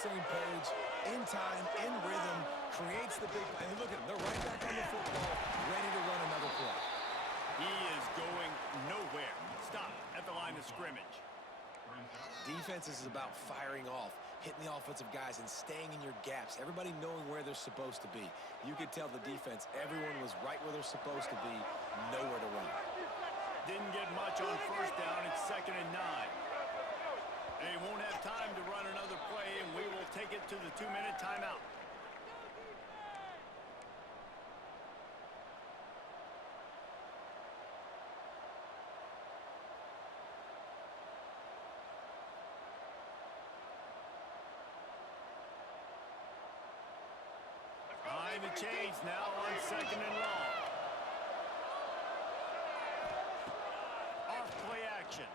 same page, in time, in rhythm, creates the big play. And look at them. They're right back on the football, ready to run another play. He is going nowhere. Stop at the line of scrimmage. Defense is about firing off, hitting the offensive guys, and staying in your gaps. Everybody knowing where they're supposed to be. You could tell the defense, everyone was right where they're supposed to be, nowhere to run. Didn't get much on first down. It's 2nd and 9. They won't have time to run another play, and we will take it to the 2-minute timeout. Behind the chains now on 2nd and long. Off play action.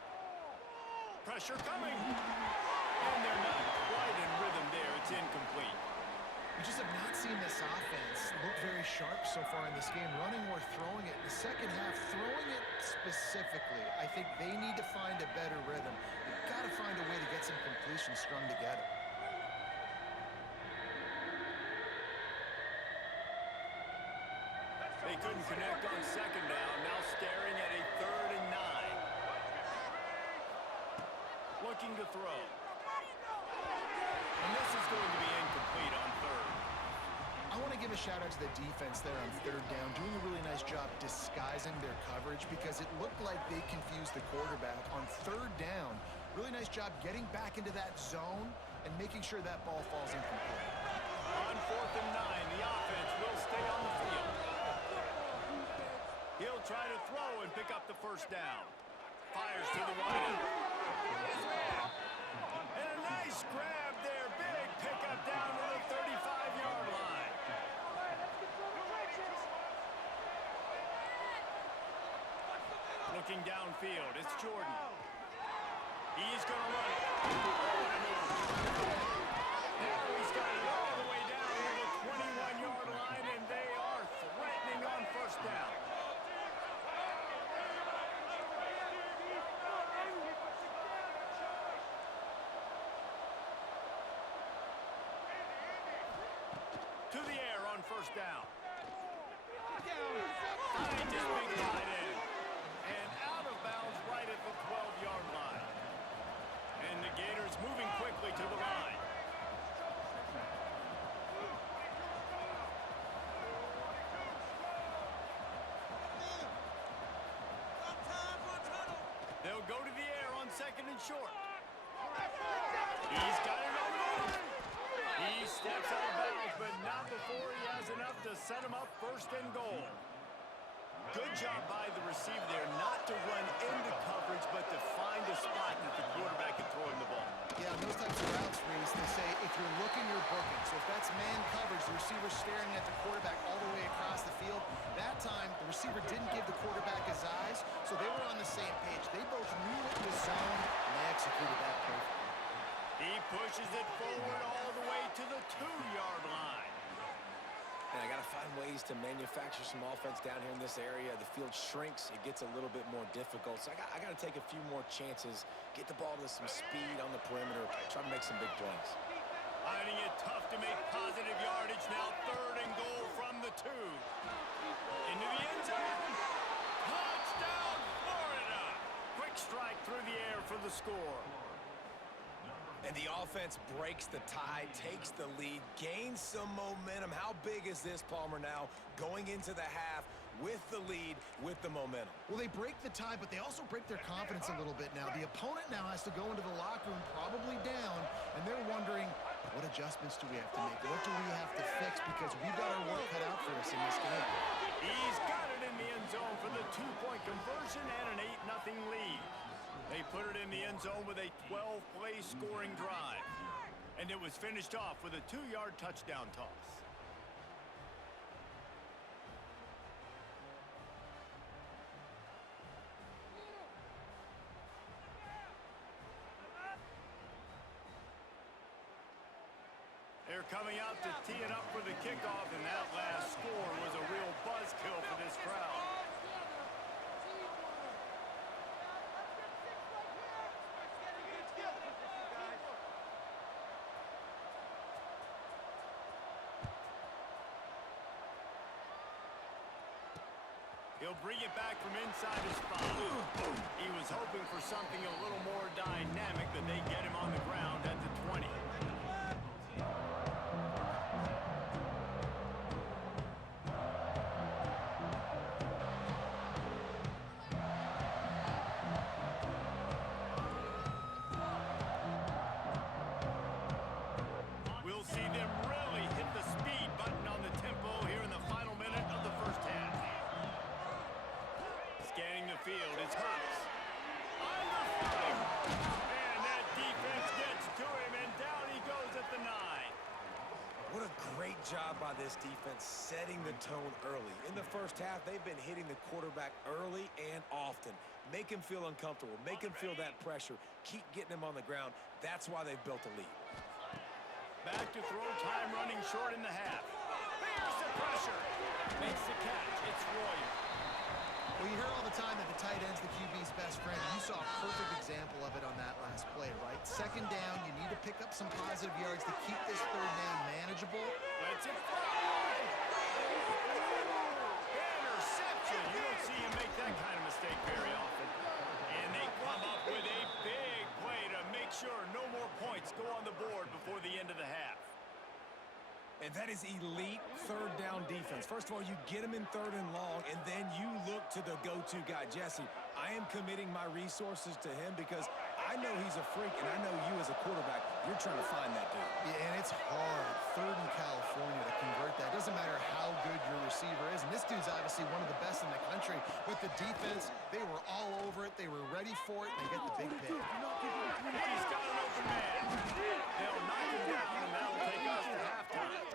Pressure coming. And they're not quite in rhythm there. It's incomplete. We just have not seen this offense look very sharp so far in this game, running or throwing it. In the second half, throwing it specifically, I think they need to find a better rhythm. They've got to find a way to get some completions strung together. They couldn't connect on 2nd down. Now staring at a 3rd and 9. Looking to throw. And this is going to be incomplete on 3rd. I want to give a shout out to the defense there on 3rd down, doing a really nice job disguising their coverage because it looked like they confused the quarterback on 3rd down. Really nice job getting back into that zone and making sure that ball falls incomplete. On 4th and 9, the offense will stay on the field. He'll try to throw and pick up the 1st down. Fires to the right. And a nice grab there. Big pickup down to the 35-yard line. Looking downfield, it's Jordan. He's going to run it. Now he's got it all the way down to the 21-yard line, and they are threatening on 1st down. To the air on 1st down. Finds his big tight end. And out of bounds right at the 12-yard line. And the Gators moving quickly to the line. They'll go to the air on 2nd and short. He's got it over there. He steps out of bounds, but not before he has enough to set him up 1st and goal. Good job by the receiver there, not to run into coverage, but to find a spot that the quarterback can throw him the ball. Yeah, on those types of routes, Reese, they say if you're looking, you're booking. So if that's man coverage, the receiver's staring at the quarterback all the way across the field. That time, the receiver didn't give the quarterback his eyes, so they were on the same page. They both knew it was zone, and they executed that perfectly. He pushes it forward all the way to the 2-yard line. And I got to find ways to manufacture some offense down here in this area. The field shrinks. It gets a little bit more difficult. So I got to take a few more chances, get the ball to some speed on the perimeter, try to make some big plays. Finding it tough to make positive yardage. Now 3rd and goal from the 2. Into the end zone. Touchdown, Florida. Quick strike through the air for the score. And the offense breaks the tie, takes the lead, gains some momentum. How big is this, Palmer, now going into the half with the lead, with the momentum? Well, they break the tie, but they also break their confidence a little bit now. The opponent now has to go into the locker room probably down, and they're wondering, what adjustments do we have to make? What do we have to fix? Because we've got our work cut out for us in this game. He's got it in the end zone for the 2-point conversion and an 8-0 lead. They put it in the end zone with a 12-play scoring drive. And it was finished off with a 2-yard touchdown toss. They're coming out to tee it up for the kickoff, and that last score was a real buzzkill for this crowd. He'll bring it back from inside his spot. He was hoping for something a little more dynamic, but they get him on the ground at the 20. We'll see them really hit the speed button on the tempo here in the final minute of the first half. Scanning the field is Hurts. Under fire! And that defense gets to him, and down he goes at the 9. What a great job by this defense setting the tone early. In the first half, they've been hitting the quarterback early and often. Make him feel uncomfortable. Make him feel that pressure. Keep getting him on the ground. That's why they've built a lead. Back to throw time, running short in the half. Here's the pressure. Makes the catch. It's Royer. Well, you hear all the time that the tight end's the QB's best friend. You saw a perfect example of it on that last play, right? Second down, you need to pick up some positive yards to keep this third down manageable. Let's it fly. Interception. You don't see him make that kind of mistake very often. And they come up with a big play to make sure no more points go on the board before the end of the half. And that is elite third down defense. First of all, you get him in 3rd and long, and then you look to the go-to guy. Jesse, I am committing my resources to him because I know he's a freak, and I know you as a quarterback, you're trying to find that dude. Yeah, and it's hard, 3rd in California, to convert that. It doesn't matter how good your receiver is. And this dude's obviously one of the best in the country. But the defense, they were all over it. They were ready for it, and they get the big pick. He's got an open man. They'll knock him down, and that'll take us to halftime.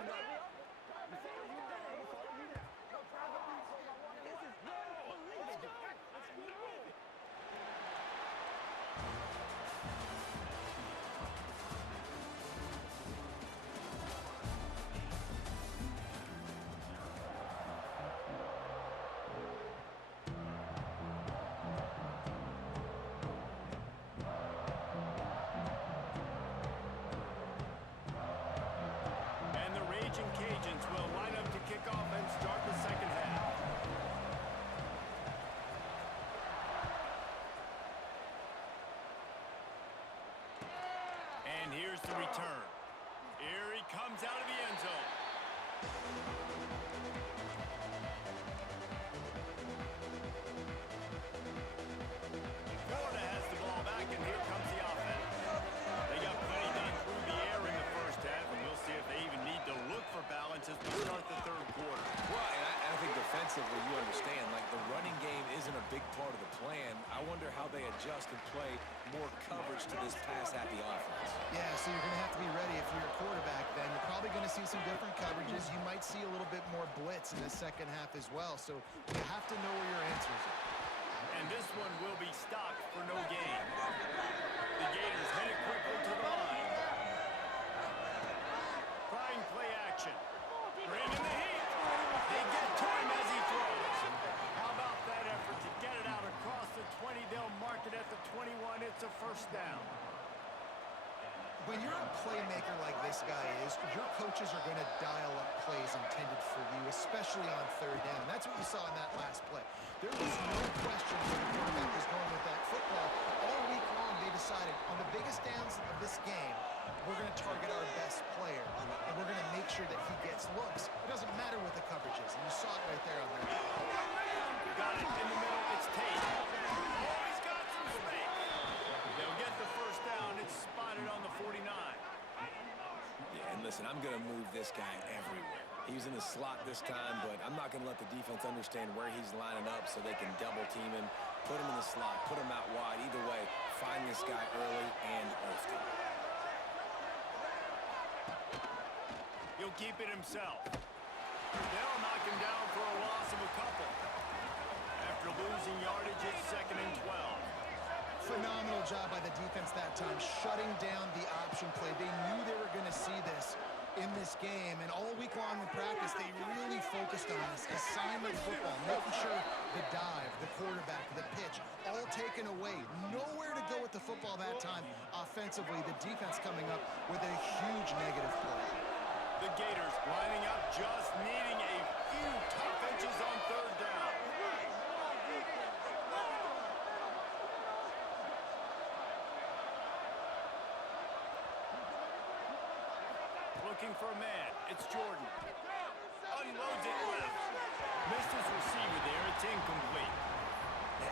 Cajuns will line up to kick off and start the second half. And here's the return. Here he comes out of the end zone. Florida has the ball back, and here comes the offense. They got plenty done through the air in the first half, and we'll see if they even need to look for balance as we start the third quarter. Well, and I think defensively, you understand, like the running game isn't a big part of the plan. I wonder how they adjust and play more coverage to this pass-happy offense. Yeah, so you're going to have to be ready if you're a quarterback then. You're probably going to see some different coverages. You might see a little bit more blitz in the second half as well. So you have to know where your answers are. And this one will be stopped for no gain. The Gators head it quickly to the line. Trying play action. Bring in the heat. They get to him as he throws. How about that effort to get it out across the 20? They'll mark it at the 21. It's a first down. When you're a playmaker like this guy is, your coaches are going to dial up plays intended for you, especially on third down. That's what you saw in that last play. There was no question where the quarterback was going with that football. All week long, they decided on the biggest downs of this game, we're going to target our best player, and we're going to make sure that he gets looks. It doesn't matter what the coverage is, and you saw it right there on that. Got it in the middle. It's Tate. Oh, he's got some space. They'll get the first down. It's spotted on the 49. Yeah, and listen, I'm going to move this guy everywhere. He's in the slot this time, but I'm not going to let the defense understand where he's lining up so they can double team him, put him in the slot, put him out wide. Either way, find this guy early and often. He'll keep it himself. They'll knock him down for a loss of a couple. After losing yardage, it's 2nd and 12. Phenomenal job by the defense that time, shutting down the option play. They knew they were going to see this in this game, and all week long in practice, they really focused on this assignment football, making sure the dive, the quarterback, the pitch, all taken away. Nowhere to go with the football that time. Offensively, the defense coming up with a huge negative play. The Gators lining up, just needing a few tough inches on third down. looking for a man. It's Jordan. Unloads it left. Missed his receiver there. It's incomplete.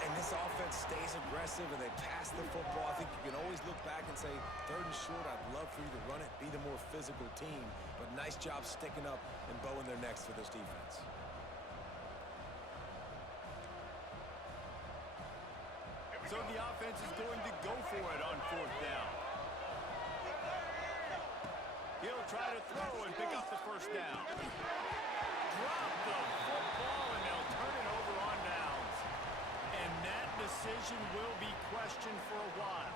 And this offense stays aggressive and they pass the football. I think you can always look back and say, 3rd and short, I'd love for you to run it, be the more physical team. But nice job sticking up and bowing their necks for this defense. So the offense is going to go for it on 4th down. He'll try to throw and pick up the 1st down. Drop the football and they'll turn it over on downs. And that decision will be questioned for a while.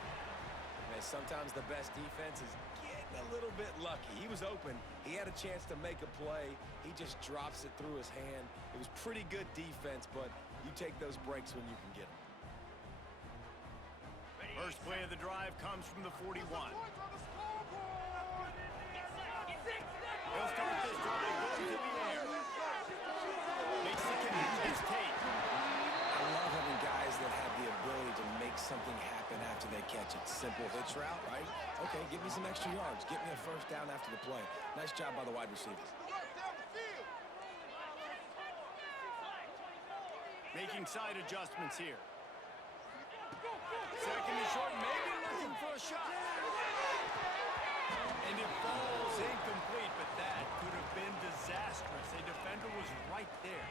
Man, sometimes the best defense is getting a little bit lucky. He was open. He had a chance to make a play. He just drops it through his hand. It was pretty good defense, but you take those breaks when you can get them. First play of the drive comes from the 41. He'll start this drive going to the air. Makes the catch. It's Tate. I love having guys that have the ability to make something happen after they catch it. Simple hitch route, right? Okay, give me some extra yards. Get me a 1st down after the play. Nice job by the wide receiver. Making side adjustments here. 2nd and short, maybe looking for a shot. And it falls incomplete, but that could have been disastrous. A defender was right there.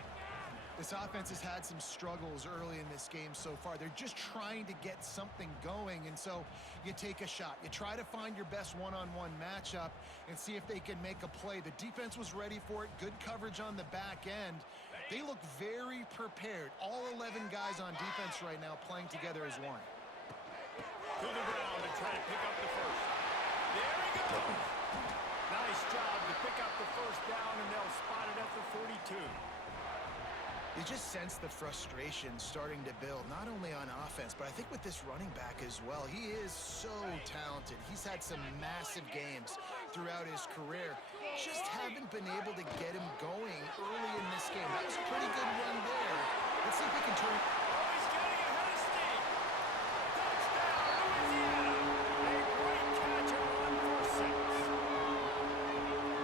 This offense has had some struggles early in this game so far. They're just trying to get something going, and so you take a shot. You try to find your best one-on-one matchup and see if they can make a play. The defense was ready for it. Good coverage on the back end. They look very prepared. All 11 guys on defense right now playing together as one. To the ground to try to pick up the 1st. There he goes. Nice job to pick up the 1st down, and they'll spot it at the 42. You just sense the frustration starting to build, not only on offense, but I think with this running back as well. He is so talented. He's had some massive games throughout his career. Just haven't been able to get him going early in this game. That was a pretty good run there. Let's see if he can turn. Oh, he's getting ahead of steam. Touchdown, Louisiana. A great catch and run for 6.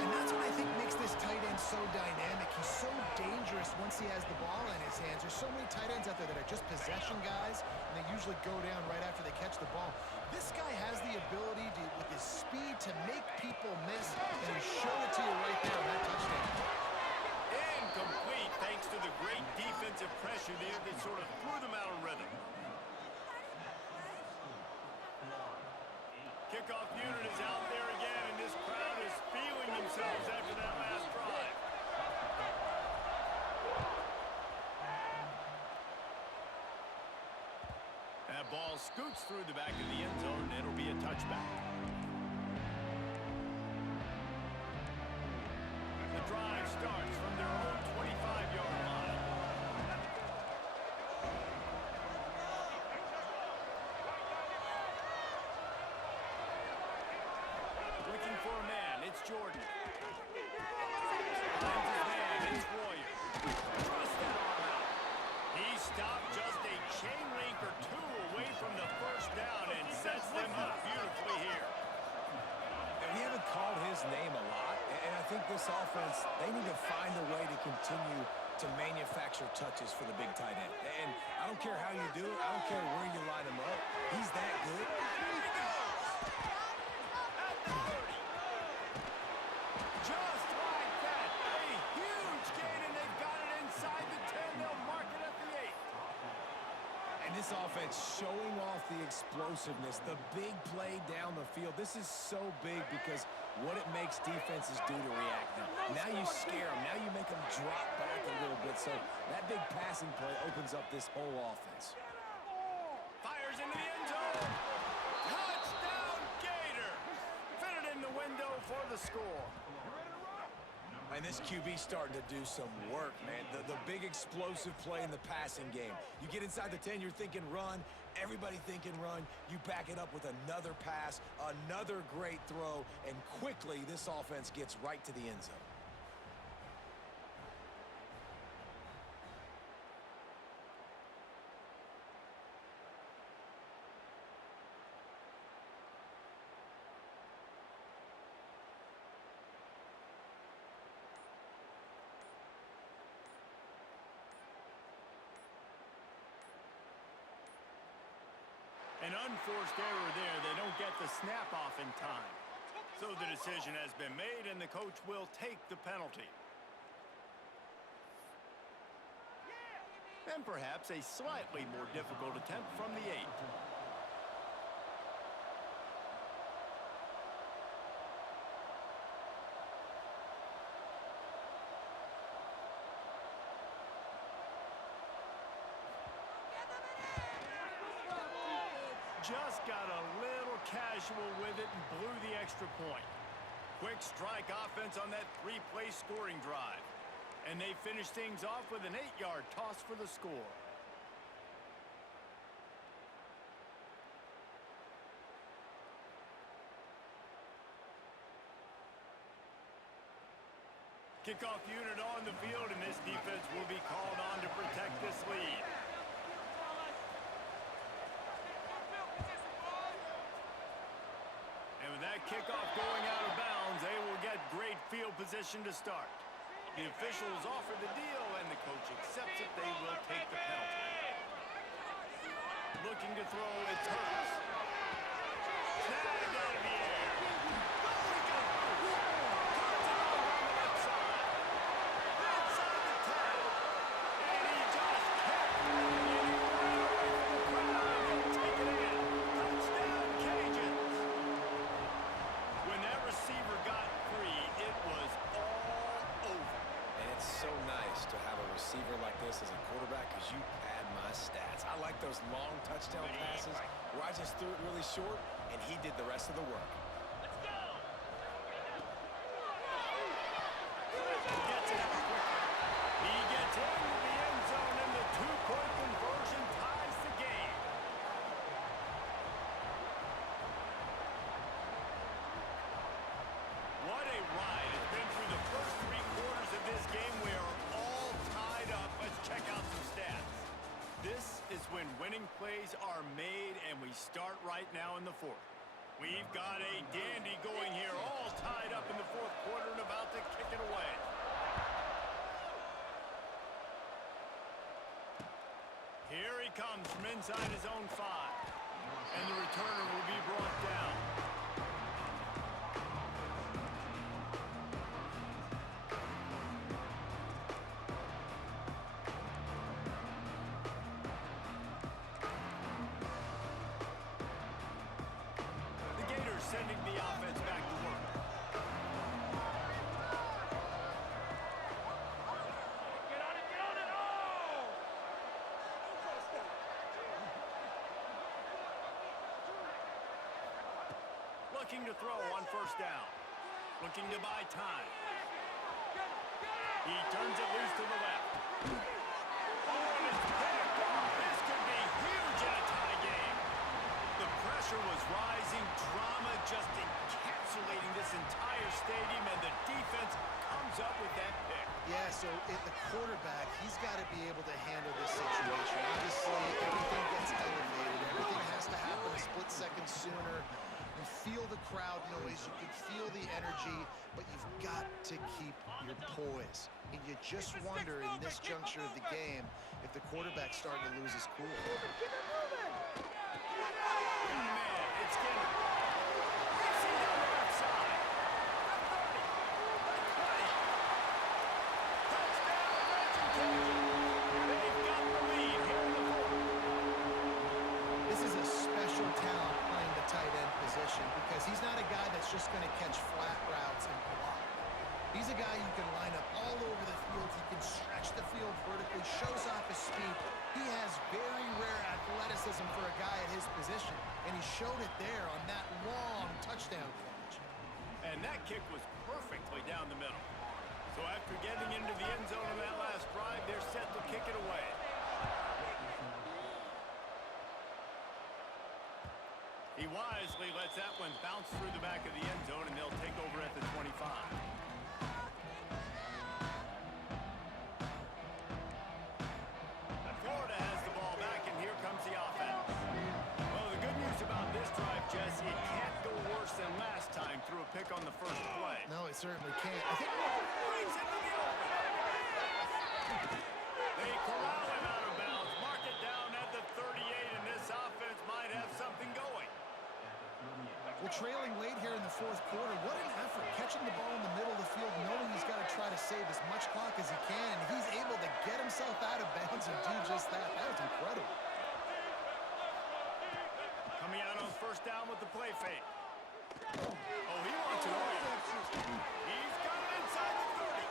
And that's what I think makes this tight end so dynamic. He's so dangerous once he has the ball in his hands. There's so many tight ends out there that are just possession guys, and they usually go down right after they catch the ball. This guy has the ability to, with his speed, to make people miss, and he showed it to you right there on that touchdown. Incomplete thanks to the great defensive pressure there that sort of threw them out of rhythm. Kickoff unit is out there again, and this crowd is feeling themselves after that last drive. That ball scoots through the back of the end zone, and it'll be a touchback. The drive starts from their own 25-yard line. Looking for a man, it's Jordan. Finds his man, it's Warrior. Thrust that arm out. He stopped just a chain link or 2 away from the 1st down and sets them up beautifully here. And we haven't called his name a lot, and I think this offense, they need to find a way to continue to manufacture touches for the big tight end. And I don't care how you do it. I don't care where you line him up. He's that good. Here he goes. At the 30. Just like that. A huge gain, and they've got it inside the 10. They'll mark it at the 8. And this offense showing off the explosiveness, the big play down the field. This is so big because what it makes defenses do to react now. Now you scare them. Now you make them drop back a little bit. So that big passing play opens up this whole offense. Fires into the end zone. Touchdown, Gator. Fit it in the window for the score. And this QB starting to do some work, man. The big explosive play in the passing game. You get inside the 10, you're thinking run. Everybody thinking run. You back it up with another pass, another great throw, and quickly this offense gets right to the end zone. unforced error there. They don't get the snap off in time. So the decision has been made, and the coach will take the penalty. And perhaps a slightly more difficult attempt from the 8. Just got a little casual with it and blew the extra point. Quick strike offense on that 3-play scoring drive. And they finish things off with an 8-yard toss for the score. Kickoff unit on the field, and this defense will be called on to protect this lead. And with that kickoff going out of bounds, they will get great field position to start. The officials offer the deal, and the coach accepts it. They will take the penalty. Looking to throw, it's Hurts. Snagged out of the air. Oh, he got loose. Caught it on the left side. Inside the 10. And he just kept running right away from the crowd. He'll take it in. Touchdown, Cajuns. When that receiver got free, it was all over. And it's so nice to have a receiver like this as a quarterback because you pad my stats. I like those long touchdown passes where I just threw it really short and he did the rest of the work. Let's go! Gets it out quickly. He gets into the end zone, and the 2-point conversion ties the game. What a ride. It's been through the first 3 quarters of this game. We are all tied up. Let's check out some stats. This is when winning plays are made, and we start right now in the 4th. We've got a dandy going here, all tied up in the 4th quarter and about to kick it away. Here he comes from inside his own 5, and the returner will be brought down. Sending the offense back to work. Get on it, oh! Looking to throw on 1st down. Looking to buy time. He turns it loose to the left. Oh, and it's picked off. This could be huge in a tie game. The pressure was rising, drama just encapsulating this entire stadium, and the defense comes up with that pick. Yeah, so the quarterback, he's got to be able to handle this situation. Obviously, everything gets elevated. Everything has to happen a split second sooner. You feel the crowd noise. You can feel the energy, but you've got to keep your poise. And you just wonder in this juncture of the game if the quarterback's starting to lose his cool. Keep it moving! Man, it's Skinner. Racing down the left side. Left 30. Left 20. Touchdown, Reds and Cajuns. They've got the lead here in the 4th. This is a special talent playing the tight end position because he's not a guy that's just going to catch flat routes and block. He's a guy you can line up all over the field. He can stretch the field vertically, shows off his speed. He has very rare athleticism for a guy at his position, and he showed it there on that long touchdown catch. And that kick was perfectly down the middle. So after getting into the end zone on that last drive, they're set to kick it away. He wisely lets that one bounce through the back of the end zone, and they'll take over at the 25. Florida has the ball back, and here comes the offense. Well, the good news about this drive, Jesse, it can't go worse than last time through a pick on the first play. No, it certainly can't. I think Brings it to the open. They corral him out of bounds. Mark it down at the 38, and this offense might have something Well, trailing late here in the fourth quarter, what an effort. Catching the ball in the middle of the field, knowing he's got to try to save as much clock as he can. He's able to get himself out of bounds and do just that. That was incredible. Coming out on first down with the play fake. Oh, he wants it all. He's got it inside the 30.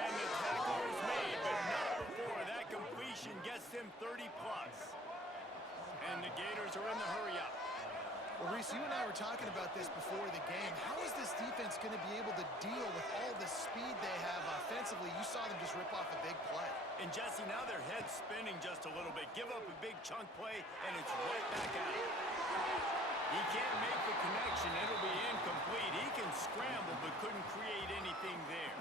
And the tackle is made, but not before. That completion gets him 30+. And the Gators are in the hurry-up. Well, Reese, you and I were talking about this before the game. How is this defense going to be able to deal with all the speed they have offensively? You saw them just rip off a big play. And, Jesse, now their head's spinning just a little bit. Give up a big chunk play, and it's right back at him. He can't make the connection. It'll be incomplete. He can scramble, but couldn't create anything there.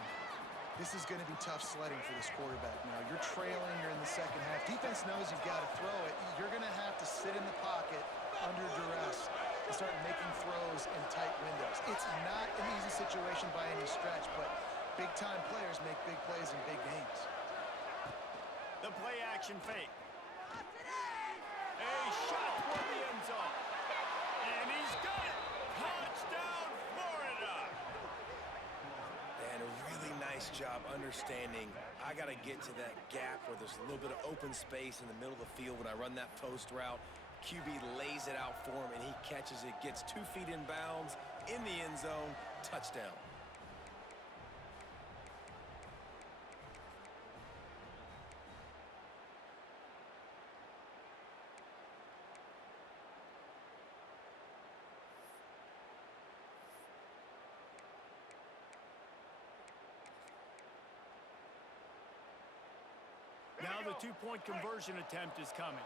This is going to be tough sledding for this quarterback now. You're trailing. You're in the second half. Defense knows you've got to throw it. You're going to have to sit in the pocket under duress and start making throws in tight windows. It's not an easy situation by any stretch, but big-time players make big plays in big games. The play-action fake. A shot toward the end zone. And he's got it. Touchdown, Florida. And a really nice job understanding I got to get to that gap where there's a little bit of open space in the middle of the field when I run that post route. QB lays it out for him, and he catches it, gets 2 feet in bounds, in the end zone, touchdown. Now the two-point conversion attempt is coming.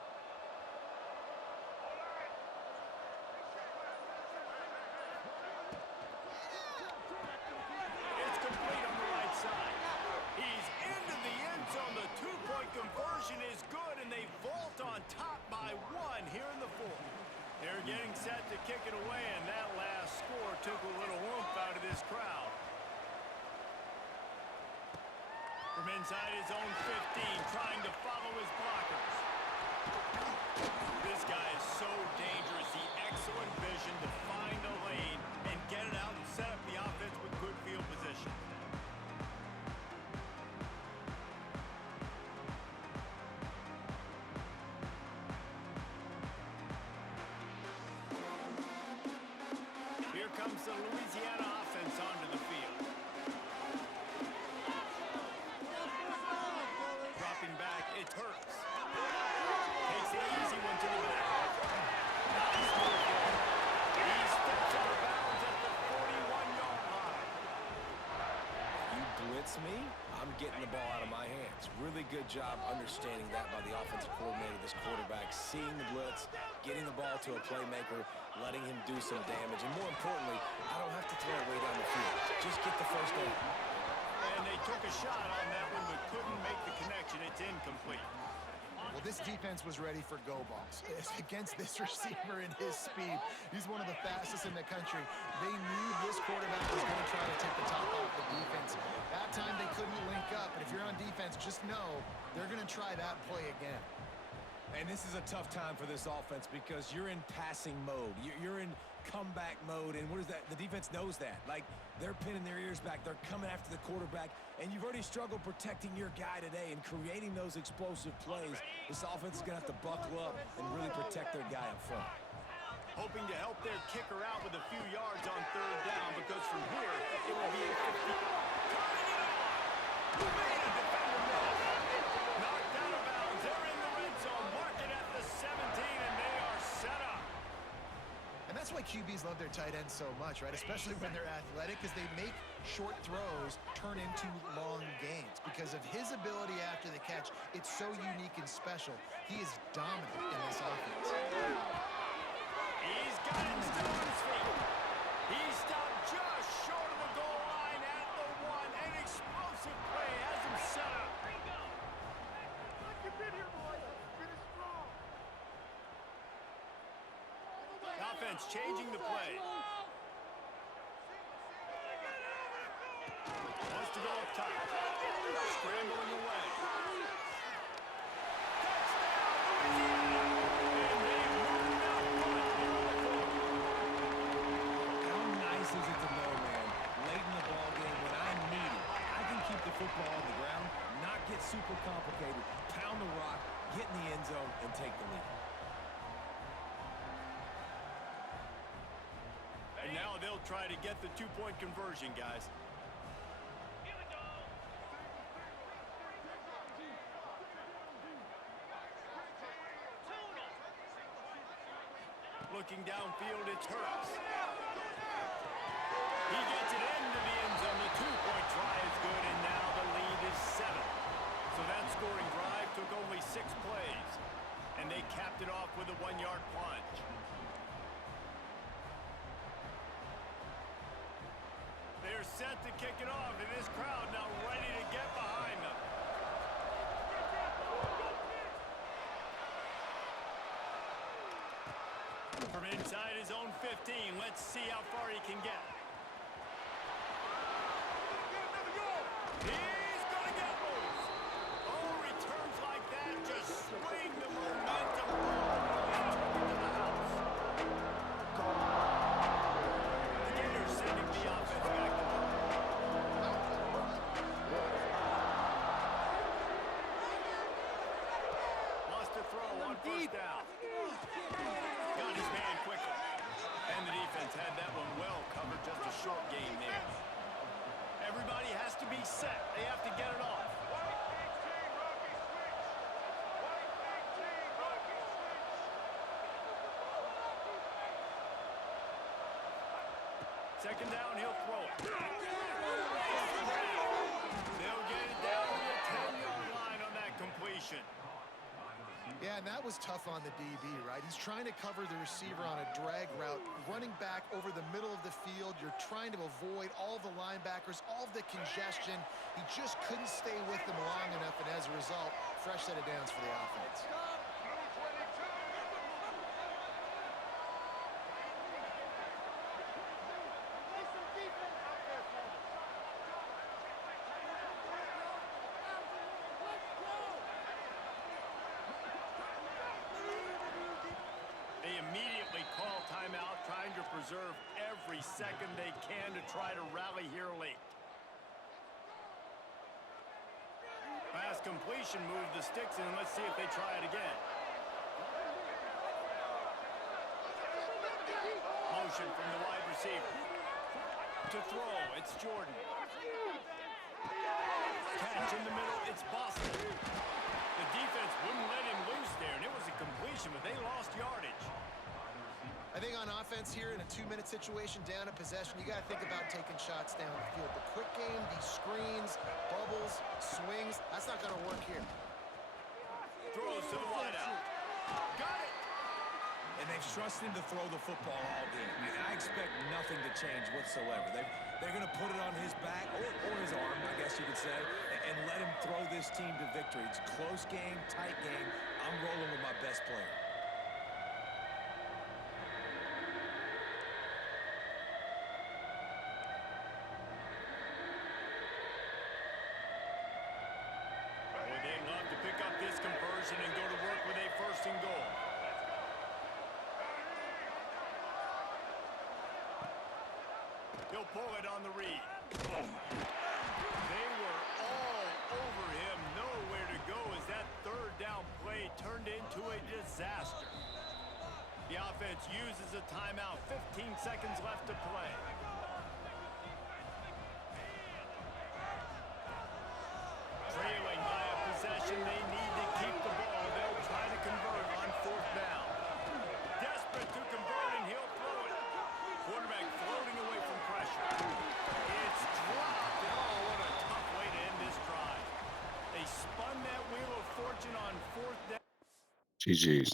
It's complete on the right side. He's into the end zone. The two-point conversion is good, and they vault on top by 1 here in the fourth. They're getting set to kick it away, and that last score took a little oomph out of this crowd. From inside his own 15, trying to follow his blockers. This guy is so dangerous. The excellent vision to find a lane and get it out and set up the offense with good field position. Here comes the Louisiana offense onto the field. Dropping back, it hurts. Takes the easy one to the back. Nice move there. He steps out of bounds at the 41-yard line. You blitz me, I'm getting the ball out of my hands. Really good job understanding that by the offensive coordinator, this quarterback, seeing the blitz, getting the ball to a playmaker, letting him do some damage. And more importantly, I don't have to throw it way down the field. Just get the first down. And they took a shot on that one, but couldn't make the connection. It's incomplete. Well, this defense was ready for go balls. Against this receiver and his speed, he's one of the fastest in the country. They knew this quarterback was going to try to take the top off the defense. That time they couldn't link up, but if you're on defense, just know they're going to try that play again. And this is a tough time for this offense because you're in passing mode. You're in comeback mode, and what is that? The defense knows that. Like, they're pinning their ears back. They're coming after the quarterback, and you've already struggled protecting your guy today and creating those explosive plays. This offense is going to have to buckle up and really protect their guy up front. Hoping to help their kicker out with a few yards on third down, because from here, it will be a 50. Cutting it off! Made a defender miss. Knocked out of bounds. They're in the red zone. Mark it at the 17, and they are set up. And that's why QBs love their tight ends so much, right? Especially when they're athletic, because they make short throws turn into long gains. Because of his ability after the catch, it's so unique and special. He is dominant in this offense. He's got him still on his feet. He stopped just short of the goal line at the 1. An explosive play has him set up. Offense changing the play. Wants to go up top. Scrambling away. Touchdown, Louisiana! And they moved out front here on the field. the football on the ground, not get super complicated, pound the rock, get in the end zone, and take the lead. And now they'll try to get the two-point conversion, guys. Looking downfield, it's Hurts. He gets it into the end zone. The two-point try is good, and now the lead is 7. So that scoring drive took only 6 plays, and they capped it off with a 1-yard plunge. They're set to kick it off, and this crowd now ready to get behind them. From inside his own 15, let's see how far he can get. He's going to get loose. Oh, returns like that just spring the momentum and took it to the house. The Gators sending the offense back to work. Lost a throw on first down. Got his man quickly. And the defense had that one well covered, just a short gain there. Everybody has to be set. They have to get it off. Second down, he'll throw it. They'll get it down to the 10-yard line on that completion. Yeah, and that was tough on the DB, right? He's trying to cover the receiver on a drag route, running back over the middle of the field. You're trying to avoid all the linebackers, all of the congestion. He just couldn't stay with them long enough, and as a result, fresh set of downs for the offense. Trying to preserve every second they can to try to rally here late. Pass completion, move the sticks in, and let's see if they try it again. Motion from the wide receiver. To throw, it's Jordan. Catch in the middle, it's Boston. The defense wouldn't let him loose there, and it was a completion, but they lost yardage. I think on offense here in a 2-minute situation, down a possession, you got to think about taking shots down the field. The quick game, these screens, bubbles, swings, that's not going to work here. Throws to the wideout. Got it! And they've trusted him to throw the football all game. I expect nothing to change whatsoever. They're going to put it on his back, or his arm, I guess you could say, and let him throw this team to victory. It's a close game, tight game. I'm rolling with my best player. And go to work with a 1st and goal. He'll pull it on the read. They were all over him. Nowhere to go as that 3rd down play turned into a disaster. The offense uses a timeout. 15 seconds left to play. Trailing by a possession, they need to keep the ball. They'll try to convert on 4th down. Desperate to convert, and he'll throw it. Quarterback floating away from pressure. It's dropped, and oh, what a tough way to end this drive. They spun that wheel of fortune on 4th down. GG's.